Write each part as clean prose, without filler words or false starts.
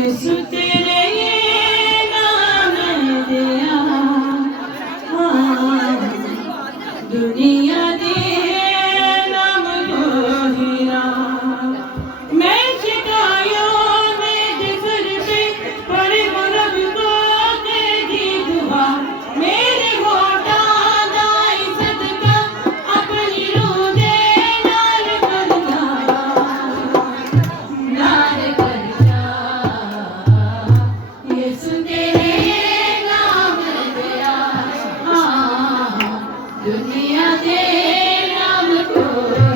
यीशु तेरे नाम दिया, हाँ, दुनिया दे नाम को हीरा। मैं शिकायों में जिसर पे पड़े मलब को दे दी दुआ, मेरे होठा दाई सदका अपनी रूह दे नाल कर जा, नाल कर जा। यीशु तेरे नाम दिया, हाँ, दुनिया दे नाम को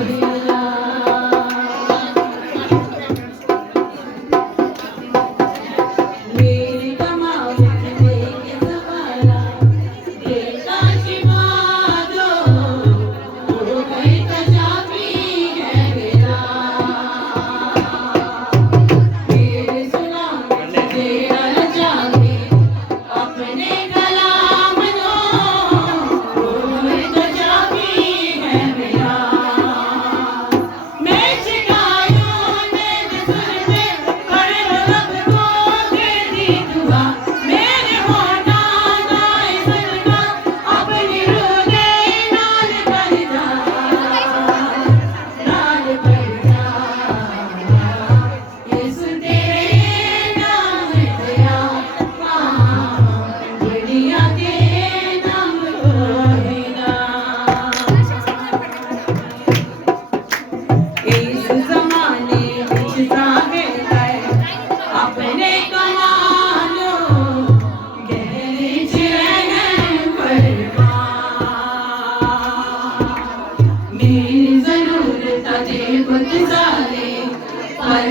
हीरा। मेरी कमाई लेके सवारा देता शिवा दो, वो गई तजाबी है मेरा। मेरे सुनाम तेरा जागे अपने कलाम दो, वो गई तजाबी है मेरा। मैं शिकायों में जिसर पे पड़े मलब को दे दी दुआ, मेरे होठा दाई सदका अपनी रूह दे नाल कर जा, नाल कर जा। यीशु तेरे नाम दिया, हाँ, दुनिया के नाम को हीरा। इस ज़माने विच ज़ाहिर है अपने कमालों, गहरे च रहम फरमा। मेरी ज़रूरत दे बुत ज़ाले पर